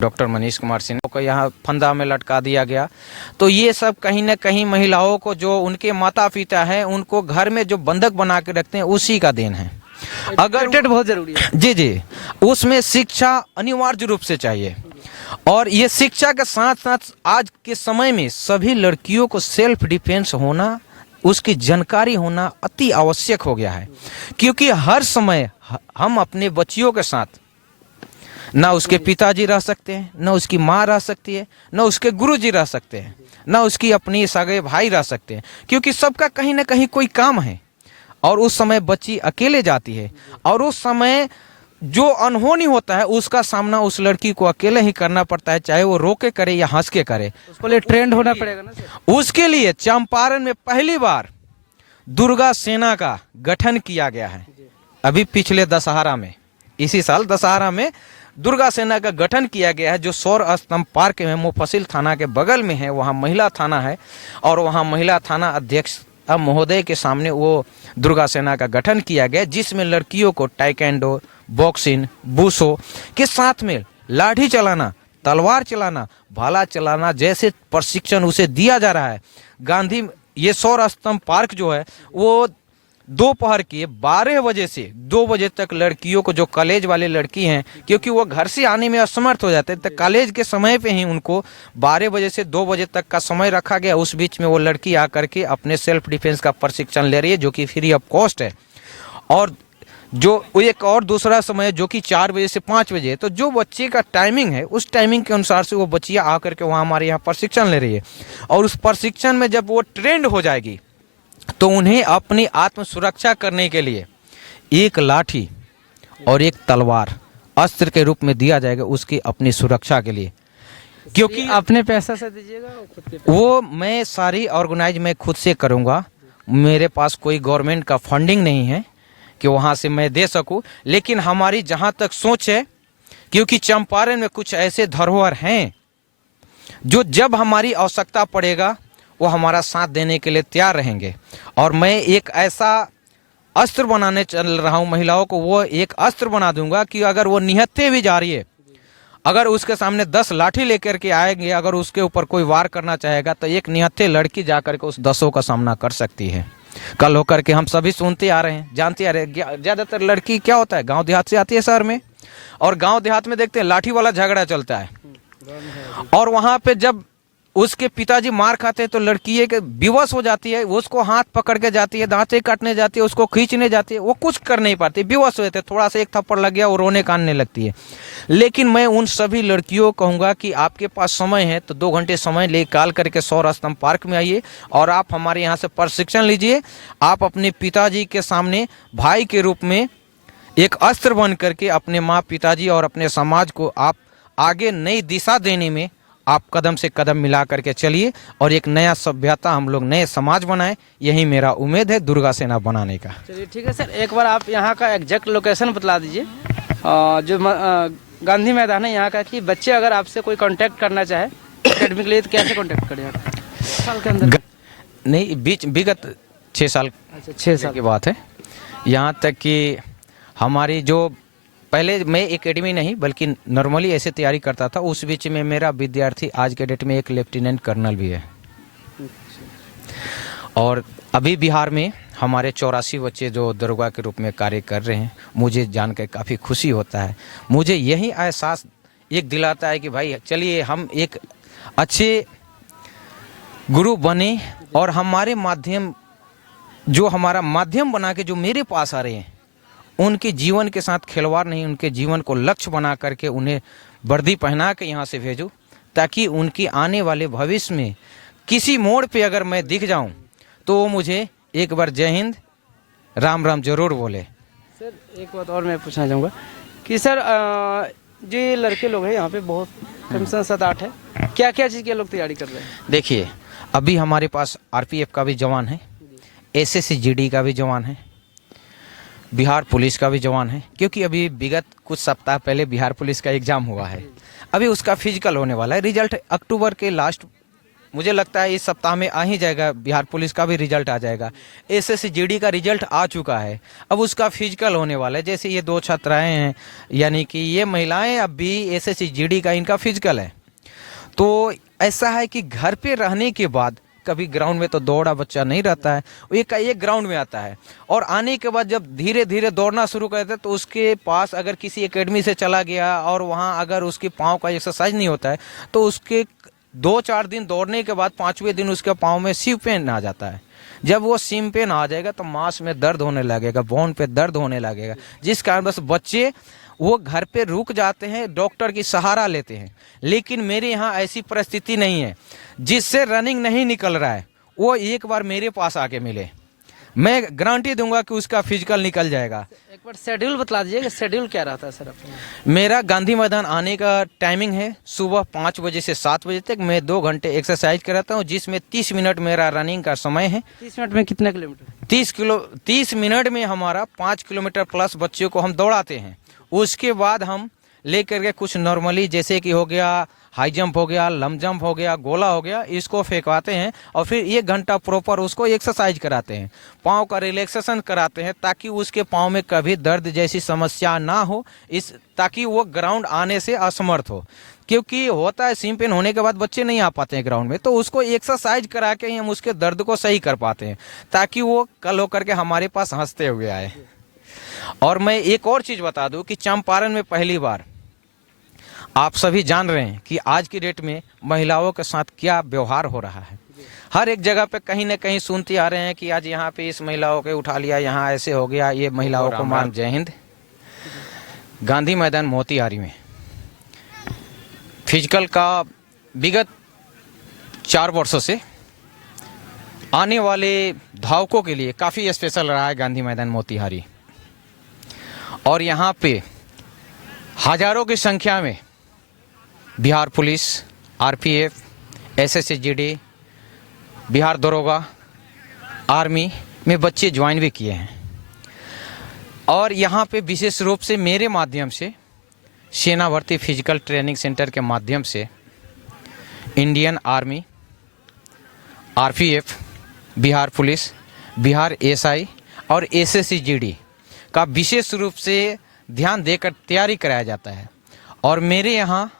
Doctor Manish Kumar Sinha को यहाँ फंदा में लटका दिया गया। तो ये सब कहीं ना कहीं महिलाओं को, जो उनके माता पिता हैं, उनको घर में जो बंधक बना के रखते हैं, उसी का देन है। अगर बहुत जरूरी है जी जी, उसमें शिक्षा अनिवार्य रूप से चाहिए। और ये शिक्षा के साथ साथ आज के समय में सभी लड़कियों को सेल्फ डिफेंस होना, उसकी जानकारी होना अति आवश्यक हो गया है। क्योंकि हर समय हम अपने बच्चियों के साथ, ना उसके पिताजी रह सकते हैं, ना उसकी माँ रह सकती है, ना उसके गुरुजी रह सकते हैं, ना उसकी अपनी सगे भाई रह सकते हैं, क्योंकि सबका कहीं ना कहीं कोई काम है। और उस समय बच्ची अकेले जाती है, और उस समय जो अनहोनी होता है उसका सामना उस लड़की को अकेले ही करना पड़ता है, चाहे वो रो के करे या हंस के करे। उसके लिए ट्रेंड होना पड़ेगा ना सर। उसके लिए चंपारण में पहली बार दुर्गा सेना का गठन किया गया है। अभी पिछले दशहरा में, इसी साल दशहरा में दुर्गा सेना का गठन किया गया है, जो सौर स्तंभ पार्क में मुफस्सिल थाना के बगल में है। वहाँ महिला थाना है, और वहाँ महिला थाना अध्यक्ष महोदय के सामने वो दुर्गा सेना का गठन किया गया, जिसमें लड़कियों को टाइकेंडो, बॉक्सिंग, बूसो के साथ में लाठी चलाना, तलवार चलाना, भाला चलाना जैसे प्रशिक्षण उसे दिया जा रहा है। गांधी ये सौर स्तंभ पार्क जो है वो दोपहर के 12 बजे से 2 बजे तक लड़कियों को, जो कॉलेज वाले लड़की हैं, क्योंकि वो घर से आने में असमर्थ हो जाते हैं, तो कॉलेज के समय पे ही उनको 12 बजे से 2 बजे तक का समय रखा गया। उस बीच में वो लड़की आकर के अपने सेल्फ डिफेंस का प्रशिक्षण ले रही है, जो कि फ्री ऑफ कॉस्ट है। और जो एक और दूसरा समय जो कि 4 बजे से 5 बजे है, तो जो बच्चे का टाइमिंग है उस टाइमिंग के अनुसार से वो बच्चियाँ आकर के वहाँ हमारे यहाँ प्रशिक्षण ले रही है। और उस प्रशिक्षण में जब वो ट्रेंड हो जाएगी, तो उन्हें अपनी आत्म सुरक्षा करने के लिए एक लाठी और एक तलवार अस्त्र के रूप में दिया जाएगा, उसकी अपनी सुरक्षा के लिए। क्योंकि अपने पैसा से दीजिएगा, खुद के वो मैं सारी ऑर्गेनाइज मैं खुद से करूँगा। मेरे पास कोई गवर्नमेंट का फंडिंग नहीं है कि वहाँ से मैं दे सकूँ। लेकिन हमारी जहाँ तक सोच है, क्योंकि चंपारण में कुछ ऐसे धरोहर हैं जो जब हमारी आवश्यकता पड़ेगा वो हमारा साथ देने के लिए तैयार रहेंगे। और मैं एक ऐसा अस्त्र बनाने चल रहा हूँ महिलाओं को, वो एक अस्त्र बना दूंगा कि अगर वो निहत्थे भी जा रही है, अगर उसके सामने 10 लाठी लेकर के आएंगे, अगर उसके ऊपर कोई वार करना चाहेगा, तो एक निहत्थे लड़की जाकर के उस 10 का सामना कर सकती है। कल होकर के हम सभी सुनते आ रहे हैं, जानते आ रहे हैं, ज़्यादातर लड़की क्या होता है, गाँव देहात से आती है शहर में, और गाँव देहात में देखते हैं लाठी वाला झगड़ा चलता है। और वहाँ पे जब उसके पिताजी मार खाते हैं तो लड़की के विवश हो जाती है, उसको हाथ पकड़ के जाती है, दांतें काटने जाती है, उसको खींचने जाती है, वो कुछ कर नहीं पाती, विवश हुए थे, थोड़ा सा एक थप्पड़ लग गया, वो रोने कानने लगती है। लेकिन मैं उन सभी लड़कियों को कहूँगा कि आपके पास समय है तो 2 घंटे समय निकाल करके सौर स्तंभ पार्क में आइए, और आप हमारे यहाँ से प्रशिक्षण लीजिए। आप अपने पिताजी के सामने भाई के रूप में एक अस्त्र बन करके अपने माँ पिताजी और अपने समाज को आप आगे नई दिशा देने में आप कदम से कदम मिला करके चलिए, और एक नया सभ्यता, हम लोग नए समाज बनाएं। यही मेरा उम्मीद है दुर्गा सेना बनाने का। चलिए ठीक है सर, एक बार आप यहाँ का एग्जैक्ट लोकेशन बतला दीजिए, जो गांधी मैदान है यहाँ का, कि बच्चे अगर आपसे कोई कांटेक्ट करना चाहे एकेडमी के लिए तो कैसे कांटेक्ट करें? साल के अंदर नहीं, विगत 6 साल, अच्छा 6 साल की बात है। यहाँ तक कि हमारी जो पहले मैं एकेडमी नहीं बल्कि नॉर्मली ऐसे तैयारी करता था, उस बीच में मेरा विद्यार्थी आज के डेट में एक लेफ्टिनेंट कर्नल भी है। और अभी बिहार में हमारे 84 बच्चे जो दरोगा के रूप में कार्य कर रहे हैं, मुझे जानकर काफ़ी खुशी होता है। मुझे यही एहसास एक दिलाता है कि भाई चलिए हम एक अच्छे गुरु बने, और हमारे माध्यम, जो हमारा माध्यम बना के जो मेरे पास आ रहे हैं, उनके जीवन के साथ खिलवाड़ नहीं, उनके जीवन को लक्ष्य बना करके उन्हें वर्दी पहना के यहाँ से भेजूं, ताकि उनकी आने वाले भविष्य में किसी मोड़ पे अगर मैं दिख जाऊं तो वो मुझे एक बार जय हिंद राम राम जरूर बोले। सर एक बात और मैं पूछना चाहूँगा कि सर जो लड़के लोग हैं यहाँ पे बहुत कम से 7-8 है, क्या क्या चीज़ के लोग तैयारी कर रहे हैं? देखिए, अभी हमारे पास RPF का भी जवान है, SSC-GD का भी जवान है, बिहार पुलिस का भी जवान है, क्योंकि अभी विगत कुछ सप्ताह पहले बिहार पुलिस का एग्ज़ाम हुआ है। अभी उसका फिजिकल होने वाला है, रिजल्ट अक्टूबर के लास्ट मुझे लगता है इस सप्ताह में आ ही जाएगा, बिहार पुलिस का भी रिजल्ट आ जाएगा। एसएससी जीडी का रिजल्ट आ चुका है, अब उसका फिजिकल होने वाला है। जैसे ये 2 छात्राएं हैं, यानी कि ये महिलाएं, अब भी एसएससी जीडी का इनका फिजिकल है। तो ऐसा है कि घर पे रहने के बाद कभी ग्राउंड में तो दौड़ा बच्चा नहीं रहता है, एक ग्राउंड में आता है और आने के बाद जब धीरे धीरे दौड़ना शुरू करते हैं तो उसके पास अगर किसी एकेडमी से चला गया और वहाँ अगर उसके पाँव का एक्सरसाइज नहीं होता है तो उसके 2-4 दिन दौड़ने के बाद 5वें दिन उसके पाँव में सीम पेन आ जाता है। जब वो सीम पेन आ जाएगा तो मांस में दर्द होने लगेगा, बोन पे दर्द होने लगेगा, जिस कारण बस बच्चे वो घर पे रुक जाते हैं, डॉक्टर की सहारा लेते हैं। लेकिन मेरे यहाँ ऐसी परिस्थिति नहीं है। जिससे रनिंग नहीं निकल रहा है वो एक बार मेरे पास आके मिले, मैं गारंटी दूंगा कि उसका फिजिकल निकल जाएगा। एक बार शेड्यूल बता दीजिए कि शेड्यूल क्या रहता है सर आपका? मेरा गांधी मैदान आने का टाइमिंग है सुबह 5 बजे से 7 बजे तक। मैं 2 घंटे एक्सरसाइज कराता हूँ, जिसमें 30 मिनट मेरा रनिंग का समय है। 30 मिनट में कितने किलोमीटर? 30 मिनट में हमारा 5 किलोमीटर प्लस बच्चों को हम दौड़ाते हैं। उसके बाद हम लेकर के कुछ नॉर्मली जैसे कि हो गया हाई जंप हो गया, लंब जंप हो गया, गोला हो गया, इसको फेंकवाते हैं और फिर 1 घंटा प्रॉपर उसको एक्सरसाइज कराते हैं, पाँव का रिलैक्सेशन कराते हैं ताकि उसके पाँव में कभी दर्द जैसी समस्या ना हो, ताकि वो ग्राउंड आने से असमर्थ हो। क्योंकि होता है सीम पेन होने के बाद बच्चे नहीं आ पाते हैं ग्राउंड में, तो उसको एक्सरसाइज करा के ही हम उसके दर्द को सही कर पाते हैं ताकि वो कल होकर के हमारे पास हंसते हुए आए। और मैं एक और चीज़ बता दूं कि चंपारण में पहली बार आप सभी जान रहे हैं कि आज की डेट में महिलाओं के साथ क्या व्यवहार हो रहा है। हर एक जगह पे कहीं ना कहीं सुनते आ रहे हैं कि आज यहाँ पे इस महिलाओं को उठा लिया, यहाँ ऐसे हो गया, ये महिलाओं को मार। जय हिंद। गांधी मैदान मोतिहारी में फिजिकल का विगत 4 वर्षों से आने वाले धावकों के लिए काफ़ी स्पेशल रहा है गांधी मैदान मोतिहारी। और यहाँ पे हजारों की संख्या में Bihar police, RPF, SSC GD, Bihar दरोगा, आर्मी में बच्चे ज्वाइन भी किए हैं। और यहाँ पे विशेष रूप से मेरे माध्यम से सेना भर्ती फिजिकल ट्रेनिंग सेंटर के माध्यम से Indian army, RPF, Bihar police, Bihar SI और एसएससी जीडी का विशेष रूप से ध्यान देकर तैयारी कराया जाता है। और मेरे यहाँ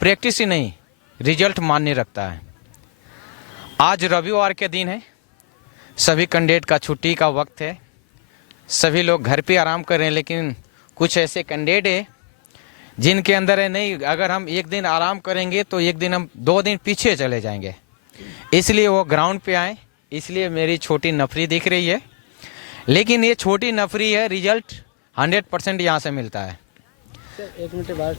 प्रैक्टिस ही नहीं, रिजल्ट मान्य रखता है। आज रविवार के दिन है, सभी कैंडिडेट का छुट्टी का वक्त है, सभी लोग घर पे आराम कर रहे हैं। लेकिन कुछ ऐसे कैंडिडेट हैं जिनके अंदर है नहीं, अगर हम 1 दिन आराम करेंगे तो 1 दिन हम 2 दिन पीछे चले जाएंगे, इसलिए वो ग्राउंड पे आए। इसलिए मेरी छोटी नफरी दिख रही है, लेकिन ये छोटी नफरी है, रिजल्ट 100% यहाँ से मिलता है। सर 1 मिनट बाद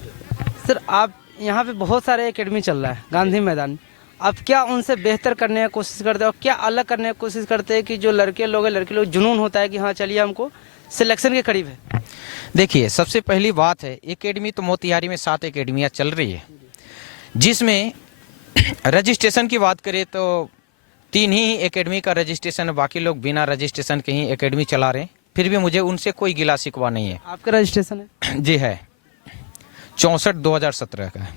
सर, आप यहाँ पे बहुत सारे एकेडमी चल रहा है गांधी मैदान, आप क्या उनसे बेहतर करने की कोशिश करते हैं और क्या अलग करने की कोशिश करते हैं कि जो लड़के लोग जुनून होता है कि हाँ चलिए हमको सिलेक्शन के करीब है? देखिए, सबसे पहली बात है, एकेडमी तो मोतिहारी में 7 एकेडमियाँ चल रही है, जिसमें रजिस्ट्रेशन की बात करें तो 3 ही एकेडमी का रजिस्ट्रेशन है, बाकी लोग बिना रजिस्ट्रेशन के ही एकेडमी चला रहे हैं। फिर भी मुझे उनसे कोई गिला शिकवा नहीं है। आपका रजिस्ट्रेशन है? जी है, 64/2017 का।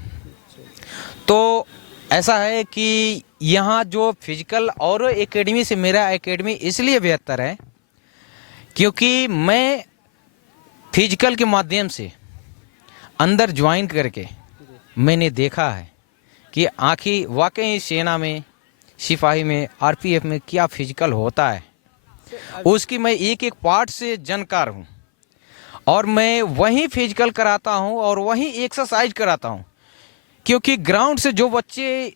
तो ऐसा है कि यहाँ जो फिजिकल और एकेडमी से मेरा एकेडमी इसलिए बेहतर है क्योंकि मैं फिजिकल के माध्यम से अंदर ज्वाइन करके मैंने देखा है कि आखिर वाकई सेना में, सिपाही में, आरपीएफ में क्या फिजिकल होता है, उसकी मैं एक एक पार्ट से जानकार हूँ। और मैं वहीं फिजिकल कराता हूँ और वहीं एक्सरसाइज कराता हूँ, क्योंकि ग्राउंड से जो बच्चे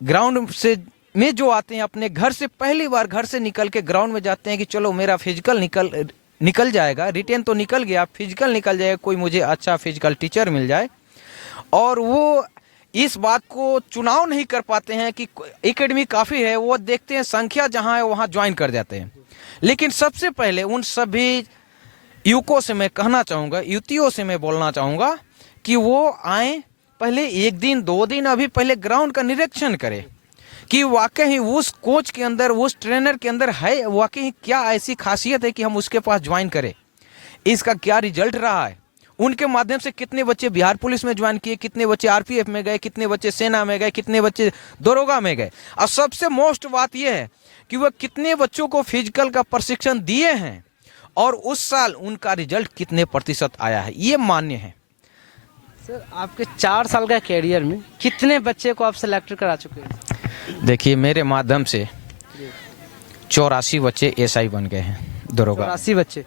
ग्राउंड से में जो आते हैं, अपने घर से पहली बार घर से निकल के ग्राउंड में जाते हैं कि चलो मेरा फिजिकल निकल जाएगा, रिटेन तो निकल गया, फिजिकल निकल जाएगा, कोई मुझे अच्छा फिजिकल टीचर मिल जाए। और वो इस बात को चुनाव नहीं कर पाते हैं कि एकेडमी काफ़ी है, वो देखते हैं संख्या जहाँ है वहाँ ज्वाइन कर जाते हैं। लेकिन सबसे पहले उन सभी युवकों से मैं कहना चाहूँगा, युवतियों से मैं बोलना चाहूँगा कि वो आएँ, पहले 1 दिन 2 दिन अभी पहले ग्राउंड का निरीक्षण करें कि वाकई उस कोच के अंदर, उस ट्रेनर के अंदर है वाकई क्या ऐसी खासियत है कि हम उसके पास ज्वाइन करें, इसका क्या रिजल्ट रहा है, उनके माध्यम से कितने बच्चे बिहार पुलिस में ज्वाइन किए, कितने बच्चे आरपीएफ में गए, कितने बच्चे सेना में गए, कितने बच्चे दरोगा में गए। और सबसे मोस्ट बात यह है कि वह कितने बच्चों को फिजिकल का प्रशिक्षण दिए हैं और उस साल उनका रिजल्ट कितने प्रतिशत आया है, ये मान्य है। सर आपके 4 साल का कैरियर में कितने बच्चे को आप सेलेक्ट करा चुके हैं? देखिए मेरे माध्यम से 84 बच्चे एसआई बन गए हैं दरोगा, 84 बच्चे,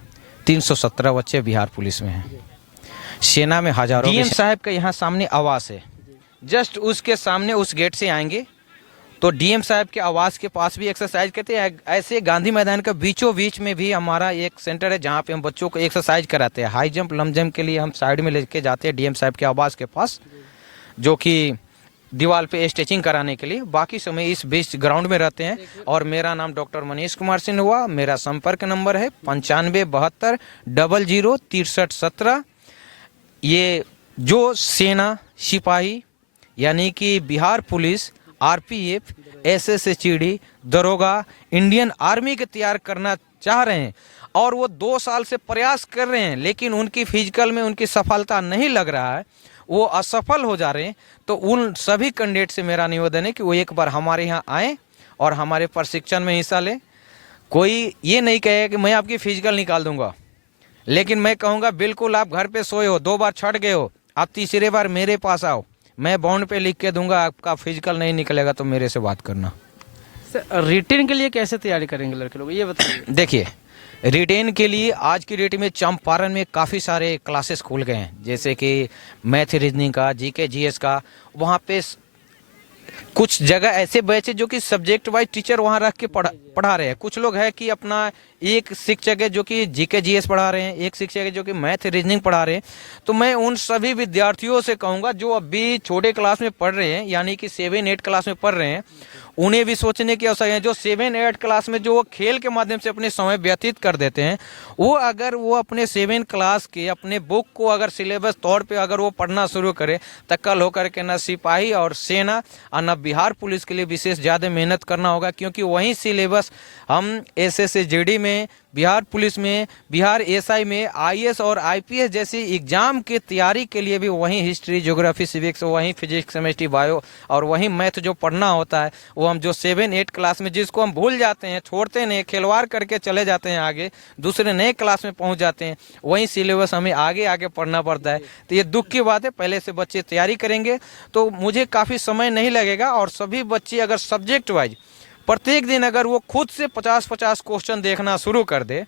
317 बच्चे बिहार पुलिस में हैं, सेना में हजारों। डीएम साहब का यहाँ सामने आवास है, जस्ट उसके सामने उस गेट से आएंगे तो डीएम साहब के आवास के पास भी एक्सरसाइज करते हैं। ऐसे गांधी मैदान का बीचों बीच में भी हमारा एक सेंटर है जहाँ पे हम बच्चों को एक्सरसाइज कराते हैं। हाई जंप, लंब जंप के लिए हम साइड में लेके जाते हैं डीएम साहब के आवास के पास, जो कि दीवार पे स्ट्रेचिंग कराने के लिए। बाकी समय इस बीच ग्राउंड में रहते हैं। और मेरा नाम डॉक्टर मनीष कुमार सिंह हुआ। मेरा संपर्क नंबर है 9572 00 63 17। ये जो सेना, सिपाही यानी कि बिहार पुलिस, आरपीएफ, एसएसएचडी, दरोगा, इंडियन आर्मी के तैयार करना चाह रहे हैं और वो 2 साल से प्रयास कर रहे हैं, लेकिन उनकी फिजिकल में उनकी सफलता नहीं लग रहा है, वो असफल हो जा रहे हैं, तो उन सभी कैंडिडेट से मेरा निवेदन है कि वो एक बार हमारे यहाँ आएँ और हमारे प्रशिक्षण में हिस्सा लें। कोई ये नहीं कहे कि मैं आपकी फिजिकल निकाल दूंगा, लेकिन मैं कहूँगा बिल्कुल आप घर पे सोए हो, 2 बार छट गए हो, आप तीसरे बार मेरे पास आओ, मैं बॉन्ड पे लिख के दूंगा, आपका फिजिकल नहीं निकलेगा तो मेरे से बात करना। सर रिटेन के लिए कैसे तैयारी करेंगे लड़के लोग, ये बताइए। देखिए रिटेन के लिए आज की डेट में चंपारण में काफ़ी सारे क्लासेस खुल गए हैं, जैसे कि मैथ रीजनिंग का, जीके जीएस का। वहाँ पे कुछ जगह ऐसे बैच है जो कि सब्जेक्ट वाइज टीचर वहाँ रख के पढ़ा रहे हैं। कुछ लोग है कि अपना एक शिक्षक है जो कि जीके जीएस पढ़ा रहे हैं, एक शिक्षक है जो कि मैथ रीजनिंग पढ़ा रहे हैं। तो मैं उन सभी विद्यार्थियों से कहूँगा जो अभी छोटे क्लास में पढ़ रहे हैं, यानी कि 7-8 क्लास में पढ़ रहे हैं, उन्हें भी सोचने की आवश्यकता है। जो 7-8 क्लास में जो वो खेल के माध्यम से अपने समय व्यतीत कर देते हैं, वो अगर वो अपने 7 क्लास के अपने बुक को अगर सिलेबस तौर पे अगर वो पढ़ना शुरू करे तो कल होकर के न सिपाही और सेना और न बिहार पुलिस के लिए विशेष ज़्यादा मेहनत करना होगा, क्योंकि वही सिलेबस हम एसएसएचडी में, बिहार पुलिस में, बिहार एसआई में, आईएएस और आईपीएस जैसी एग्जाम की तैयारी के लिए भी वही हिस्ट्री, ज्योग्राफी, सिविक्स, वही फिजिक्स, केमिस्ट्री, बायो और वही मैथ जो पढ़ना होता है, वो हम जो 7-8 क्लास में जिसको हम भूल जाते हैं, छोड़ते नहीं, खिलवाड़ करके चले जाते हैं, आगे दूसरे नए क्लास में पहुंच जाते हैं, वही सिलेबस हमें आगे आगे पढ़ना पड़ता है। तो ये दुख की बात है। पहले से बच्चे तैयारी करेंगे तो मुझे काफ़ी समय नहीं लगेगा। और सभी बच्चे अगर सब्जेक्ट वाइज प्रत्येक दिन अगर वो खुद से 50-50 क्वेश्चन देखना शुरू कर दे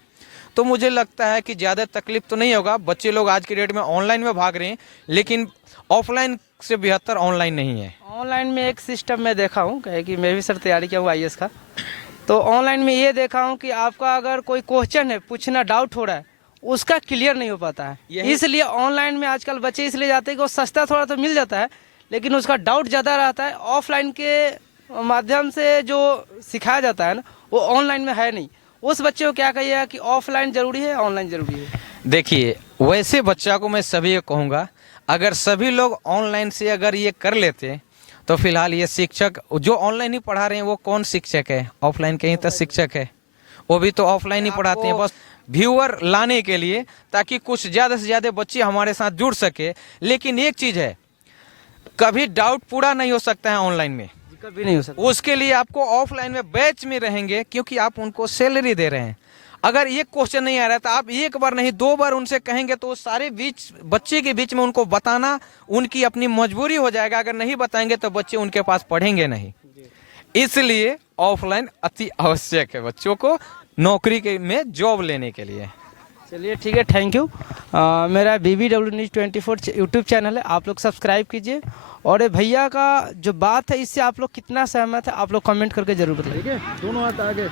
तो मुझे लगता है कि ज़्यादा तकलीफ तो नहीं होगा। बच्चे लोग आज की डेट में ऑनलाइन में भाग रहे हैं, लेकिन ऑफलाइन से बेहतर ऑनलाइन नहीं है। ऑनलाइन में एक सिस्टम मैं देखा हूँ, कहे कि मैं भी सर तैयारी किया हूँ आईएएस का, तो ऑनलाइन में ये देखा हूँ कि आपका अगर कोई क्वेश्चन है, पूछना डाउट हो रहा है, उसका क्लियर नहीं हो पाता है। इसलिए ऑनलाइन में आजकल बच्चे इसलिए जाते हैं कि वो सस्ता थोड़ा तो मिल जाता है, लेकिन उसका डाउट ज़्यादा रहता है। ऑफलाइन के माध्यम से जो सिखाया जाता है ना, वो ऑनलाइन में है नहीं। उस बच्चे को क्या कहिएगा कि ऑफलाइन ज़रूरी है, ऑनलाइन ज़रूरी है? देखिए वैसे बच्चा को मैं सभी को कहूँगा, अगर सभी लोग ऑनलाइन से अगर ये कर लेते तो फिलहाल ये शिक्षक जो ऑनलाइन ही पढ़ा रहे हैं वो कौन शिक्षक है? ऑफलाइन के ही तो शिक्षक है, वो भी तो ऑफलाइन ही पढ़ाते हैं, बस व्यूअर लाने के लिए, ताकि कुछ ज़्यादा से ज़्यादा बच्चे हमारे साथ जुड़ सके। लेकिन एक चीज़ है, कभी डाउट पूरा नहीं हो सकता है ऑनलाइन में, कभी नहीं हो सकता। उसके लिए आपको ऑफलाइन में बैच में रहेंगे, क्योंकि आप उनको सैलरी दे रहे हैं। अगर एक क्वेश्चन नहीं आ रहा तो आप एक बार नहीं 2 बार उनसे कहेंगे तो सारे बीच बच्चे के बीच में उनको बताना उनकी अपनी मजबूरी हो जाएगा। अगर नहीं बताएंगे तो बच्चे उनके पास पढ़ेंगे नहीं। इसलिए ऑफलाइन अति आवश्यक है बच्चों को नौकरी के में जॉब लेने के लिए। चलिए ठीक है, थैंक यू। मेरा BBW न्यूज़ 24 यूट्यूब चैनल है, आप लोग सब्सक्राइब कीजिए। और ये भैया का जो बात है इससे आप लोग कितना सहमत है, आप लोग कमेंट करके जरूर बताइए। ठीक है, दोनों हाथ आगे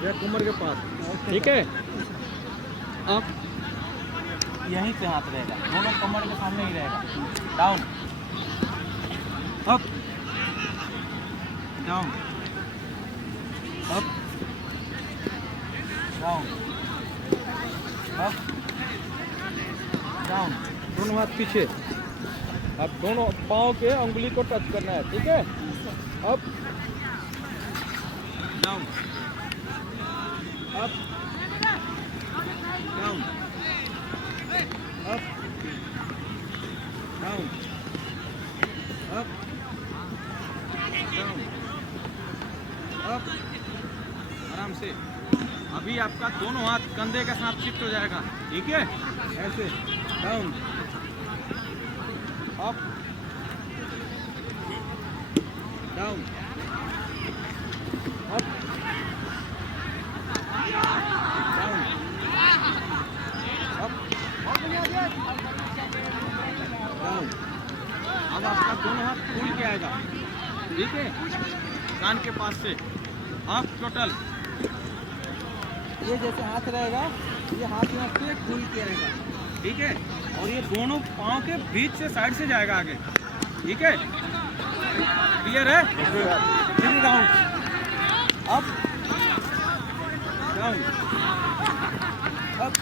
या कमर के पास, ठीक है। अब यहीं पे हाथ रहेगा, दोनों कमर के सामने ही रहेगा। Down, up, down, up, down, up, down. दोनों हाथ पीछे, अब दोनों पाँव के उंगली को टच करना है, ठीक है। Up, down, up, down, up, down, up, down, up, आराम से। अभी आपका दोनों हाथ कंधे के साथ शिफ्ट हो जाएगा, ठीक है? ऐसे down, up, down, up, down, up, down. अब आपका दोनों हाथ खुल के आएगा, ठीक है? कान के पास से अप टोटल। ये जैसे हाथ रहेगा, ये हाथ यहाँ से खुल के आएगा, ठीक है? और ये दोनों पाँव के बीच से साइड से जाएगा आगे, ठीक है? क्लियर है? 3 राउंड, अप, डाउन, अप,